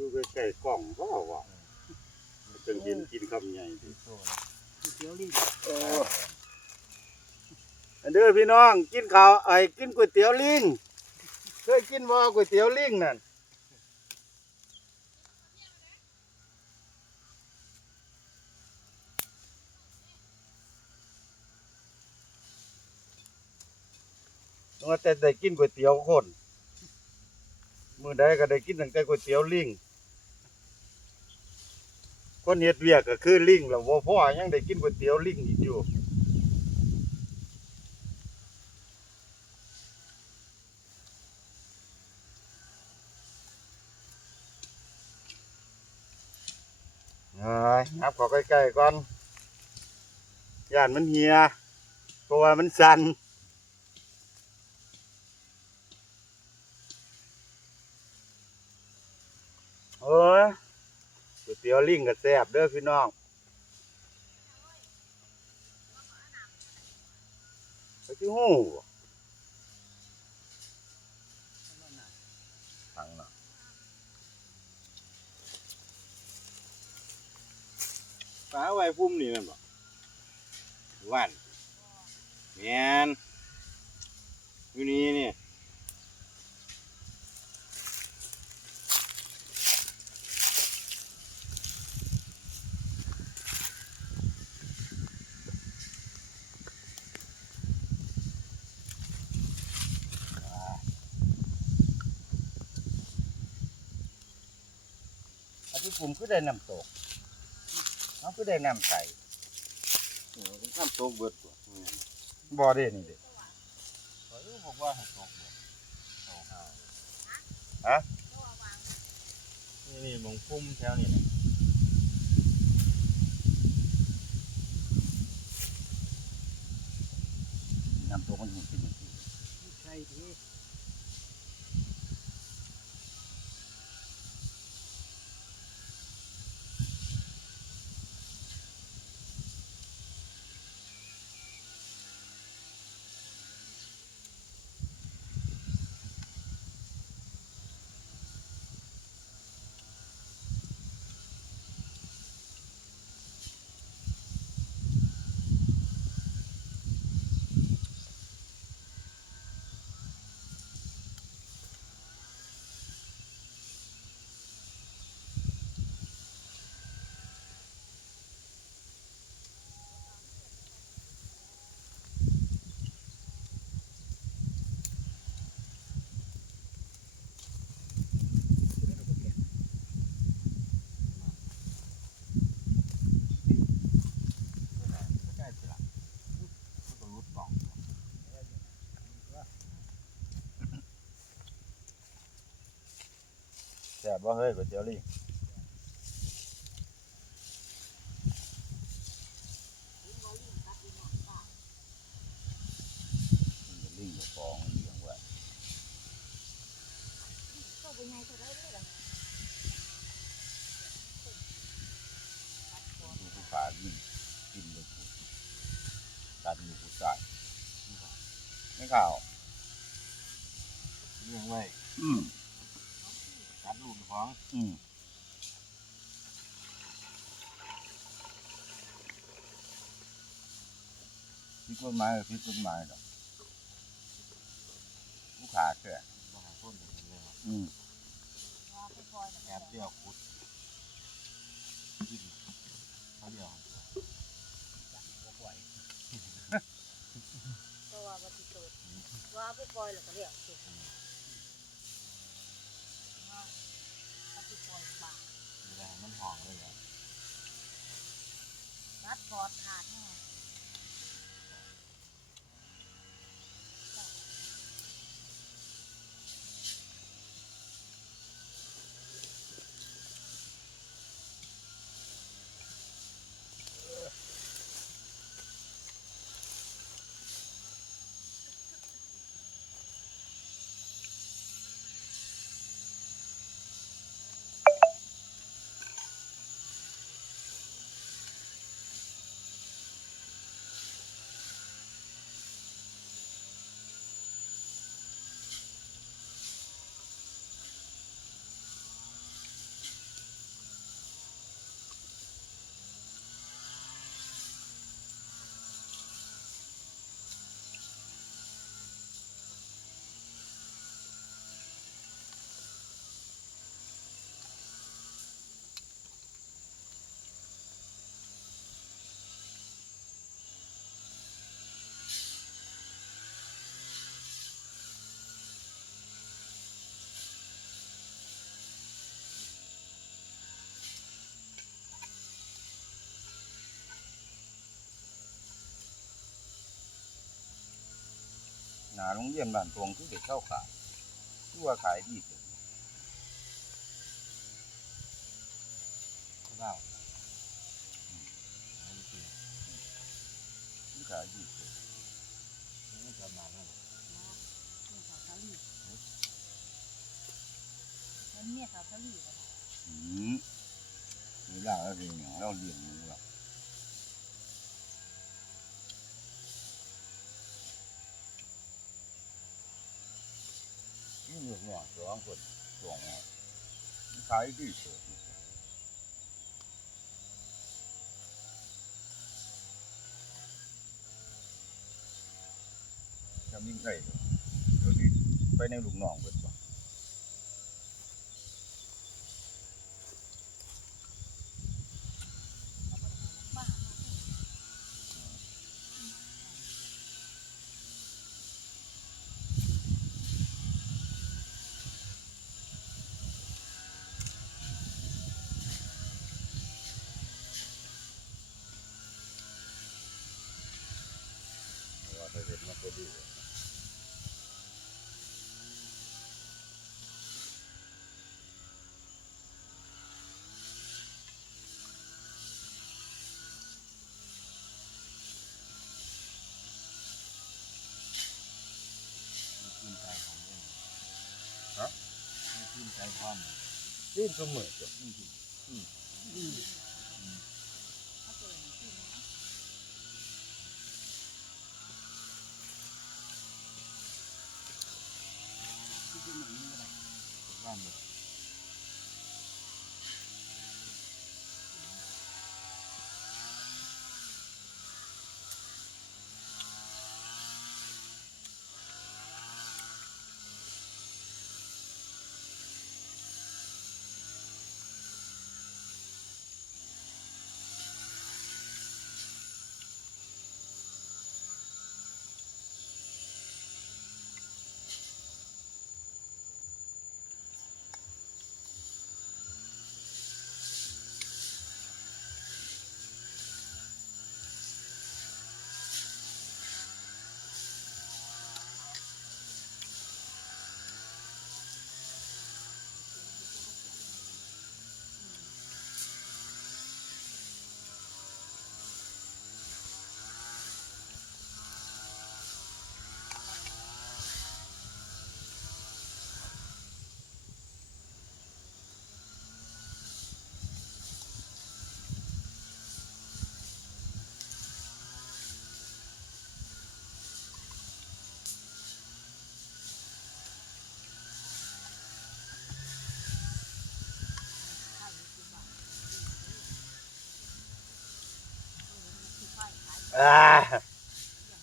อยู่ใกล้ๆกล่องก็ว่าเป็นเห็นกินคำใหญ่ดิ เตี๋ยวลิง เด้อพี่น้องกินข้าวกินก๋วยเตี๋ยวลิงเคยกินบ่ก๋วยเตี๋ยวลิงนั่นว่าแต่ได้กินก๋วยเตี๋ยวคนมื้อใดก็ได้กินตั้งแต่ก๋วยเตี๋ยวลิงคนเฮ็ดเวียกก็คือลิงแล้วบ่พอยังได้กินก๋วยเตี๋ยวลิงอีกอยู่นับเข้าใกล้ๆก่อนย่านมันเหี่ยเพราะว่ามันสั่นก๋วยเตี๋ยวลิงก็แซ่บเด้อพี่น้องไปที่หูทังน่ะปลาไว้พุ่มนี่แม่นบ่ว่านแม่นอยู่นี่นี่อันที่ผมคือได้น้ำตกเขาคือได้น้ำใสน้ำตกเบิดตัวบ่ได้นี่เด้บอกว่าให้ตกเบิดฮะนี่มองพุ่มแถวนี้นะน้ำตกมันหุ่นเป็นอย่างนี้ ใช่ทีแซ่บบ่เฮ้ยก๋วยเตี๋ยวลิงลิงกับฟองเลี้ยงไว้ดูผู้ขาลิงกินเลยตัดอยู่ผู้ชายไม่ข่าวเลี้ยงไว้ตัดลูกของพิษต้นไม้พิษต้นไม้หรอกผู้ขาแค่มาหาต้นอย่างนี้เลยแอบเดียวขุดกินเขาเดียวก็ว่าวัตถุโจทย์ว่าไปปล่อยแล้วก็เรียกสิว่าวัตถุปล่อยปลา ไม่ได้มันหอมเลยเหรอ รัดปอดขาดแน่ นาโรงเรียนบ้านตรงคือเด็กเข้าขายคือว่าขายดีเกิน เล่า คือขายดีเกิน ไม่ประมาณนั้น มันเมียสาวทะเลกัน เวลาเราเรียนอย่างเราเรียนอยู่ว่านี่ลูกน้องสองคนสองขายดีเกินจะมีใครเดี๋ยวนี้ไปในลูกน้องเบิดบ่ ป้า ว่าไปเฮ็ดมาก็ดีขึ้นใจของเรื่อง ฮะ ขึ้นใจความ ขึ้นเสมอจ้ะ เขาเจอที่นี่นะ ที่จะหนุนอะไร ความแบบ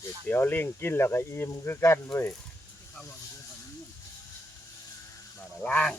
ก๋วยเตี๋ยวลิงกินแล้วก็อิ่มคือกันเว้ย เขาบอกว่าเขาไม่ยุ่ง มาละล้าง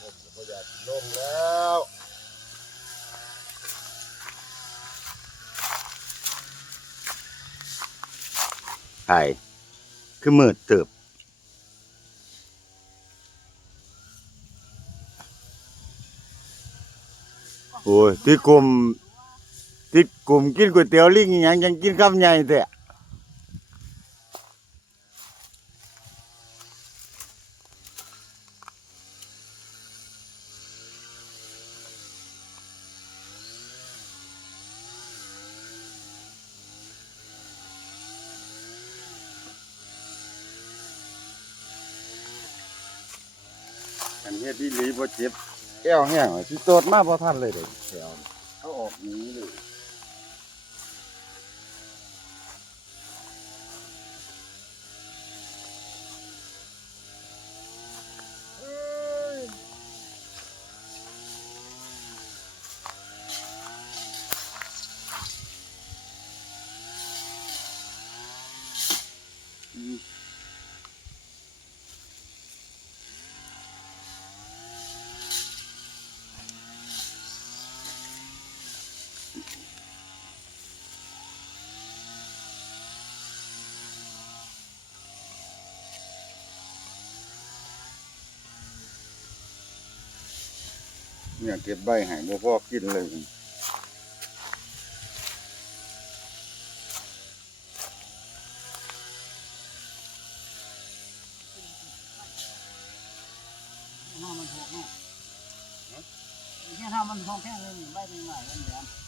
ผมก็อยากลงแล้วไอ้คือมืดเติบโอ้ยที่กลุ่มกินก๋วยเตี๋ยวลิงอหยังยังกินคำใหญ่แต่อันนี้ที่หลีบ่เจ็บแก้วแห้งสิโตดมาบ่ทันเลยเด้แก้วเขาออกหนีเลย อืมเนี่ยเก็บใบให้บ่พอกินเลย หน้ามันถูกเนาะแค่ถ้ามันท้องแค่เลยใบใหม่ๆมันแหลม